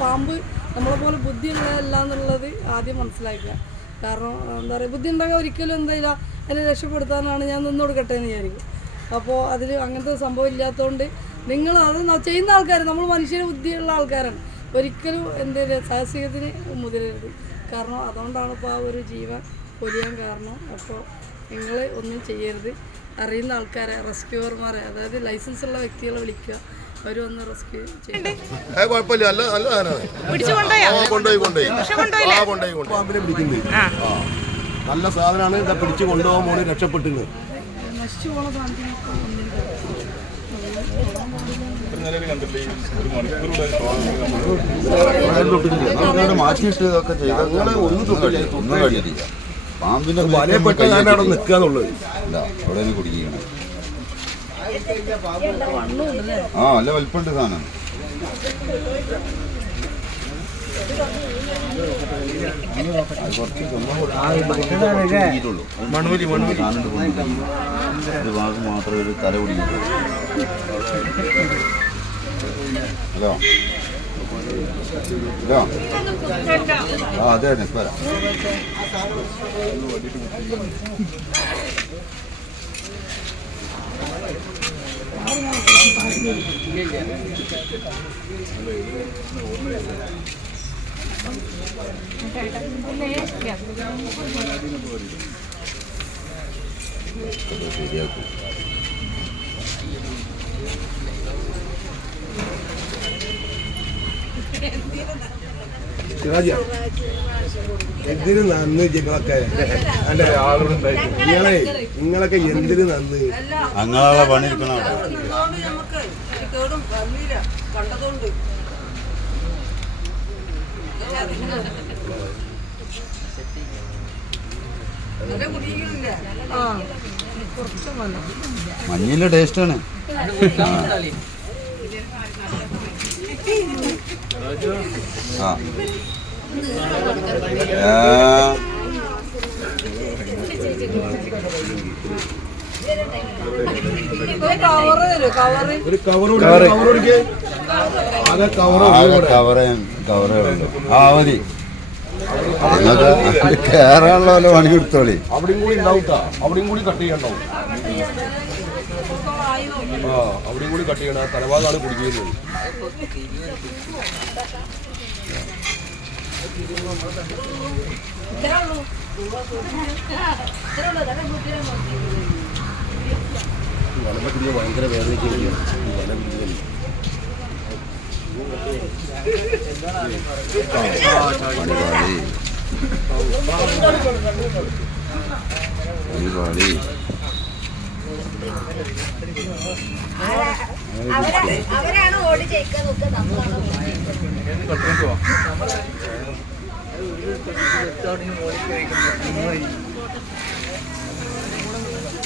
പാമ്പ് നമ്മളെ പോലെ ബുദ്ധിയുള്ളതല്ല എന്നുള്ളത് ആദ്യം മനസ്സിലാക്കുക. കാരണം എന്താ പറയുക ബുദ്ധി ഉണ്ടെങ്കിൽ ഒരിക്കലും എന്തായില്ല എന്നെ രക്ഷപ്പെടുത്താനാണ് ഞാൻ നിന്ന് കൊടുക്കട്ടെ എന്ന് വിചാരിക്കും. അപ്പോൾ അതിൽ അങ്ങനത്തെ സംഭവം ഇല്ലാത്തതുകൊണ്ട് നിങ്ങൾ അത് ചെയ്യുന്ന ആൾക്കാർ നമ്മൾ മനുഷ്യന് ബുദ്ധിയുള്ള ആൾക്കാരാണ്. ഒരിക്കലും എന്ത് ചെയ്യരുത് സാഹസികത്തിന് മുതിരരുത്. കാരണം അതുകൊണ്ടാണ് ഇപ്പോൾ ആ ഒരു ജീവൻ പൊലിയാൻ കാരണം. അപ്പോൾ നിങ്ങൾ ഒന്നും ചെയ്യരുത്. അറിയുന്ന ആൾക്കാരെ റെസ്ക്യൂവർമാരെ അതായത് ലൈസൻസ് ഉള്ള വ്യക്തികളെ വിളിക്കുക. കുഴപ്പമില്ല. നല്ല നല്ല സാധനമാണ്. പിടിച്ചു കൊണ്ടുപോയോ. ആ കൊണ്ടുപോയി കൊണ്ടുപോയി. പക്ഷെ കൊണ്ടുപോയില്ലേ? ആ കൊണ്ടുപോയി കൊണ്ടുപോയി. പാമ്പിനെ പിടിക്കുന്നത് ആ. ആ. നല്ല സാധനമാണ്. ഇതാ പിടിച്ച് കൊണ്ടുപോകാൻ പോണി രക്ഷപ്പെട്ടിരുന്നത് നശിച്ചു പോണ സാധനത്തിനൊക്കെ ഒന്നിനും നമ്മളവിടെ മാറ്റിയിട്ട് ഇതൊക്കെ ചെയ്ത് ഒന്നും തൊട്ടില്ല, ഒന്നും പാമ്പിന്റെ വലയപ്പെട്ട ഇല്ല. അവിടെ നിന്ന് കുടിക്കുകയാണ് ആ നല്ല വലിപ്പുണ്ട് സാധനം. ഒരു ഭാഗം മാത്രമേ ഒരു തല കുടിക്കുള്ളൂ ഹലോ? ഹലോ? ആ അതെ അതെ വരാം. ശരിയാക്കും എന്തിന് നന്ന് നിങ്ങളൊക്കെ അന്റെ നിങ്ങളെ നിങ്ങളൊക്കെ എന്തിന് നന്ന്? അങ്ങനെ പണി എടുക്കണം അവിടെ കണ്ടതുകൊണ്ട്. മഞ്ഞിന്റെ ടേസ്റ്റാണ് ആ. ആ. കവറ് കവറ് ഒരു കവർ കവർ കൊടുക്കേ അതെ കവർ ആകെ കവറേ കവറേ ഉള്ളൂ ആ മതി. കയറാനുള്ള പോലെ പണി കൊടുത്തോളി. അവിടെയും കൂടി ഉണ്ടാവും. അവിടെയും കൂടി കട്ട് ചെയ്യണ്ടാവും ആ അവിടെയും കൂടി കട്ട് ചെയ്യണം. തലഭാഗമാണ് കുടിക്കുന്നത് വലമ ഭയങ്കര വേദനയ്ക്ക് വല പരിപാടി പരിപാടി അവരാ- അവരാണ് ഓടി ജയിക്കാൻ നോക്കുക. നമ്മളാണ്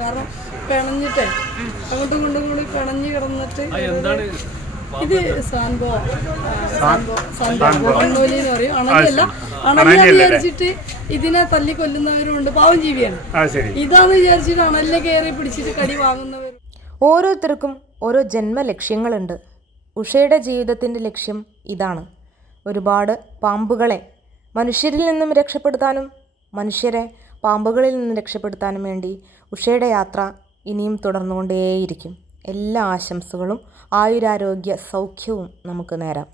കാരണം പിണഞ്ഞിട്ടേ. അങ്ങോട്ടും കൊണ്ടും കൂടി പിണഞ്ഞ് കിടന്നിട്ട് ഇത് സാൻബോ സാൻബോ അണ്ണോലി എന്ന് പറയും. അണലിയല്ല. അണലിനെ വിചാരിച്ചിട്ട് ഇതിനെ തല്ലി കൊല്ലുന്നവരുണ്ട്. പാവം ജീവിയാണ്. ഇതാന്ന് വിചാരിച്ചിട്ട് അണലിനെ കയറി പിടിച്ചിട്ട് കടി വാങ്ങുന്നവർ ഓരോരുത്തർക്കും ഓരോ ജന്മ ലക്ഷ്യങ്ങളുണ്ട് ഉഷയുടെ ജീവിതത്തിന്റെ ലക്ഷ്യം ഇതാണ്. ഒരുപാട് പാമ്പുകളെ മനുഷ്യരിൽ നിന്നും രക്ഷപ്പെടുത്താനും മനുഷ്യരെ പാമ്പുകളിൽ നിന്ന് രക്ഷപ്പെടുത്താനും വേണ്ടി ഉഷയുടെ യാത്ര ഇനിയും തുടർന്നുകൊണ്ടേയിരിക്കും. എല്ലാ ആശംസകളും ആയുരാരോഗ്യ സൗഖ്യവും നമുക്ക് നേരാം.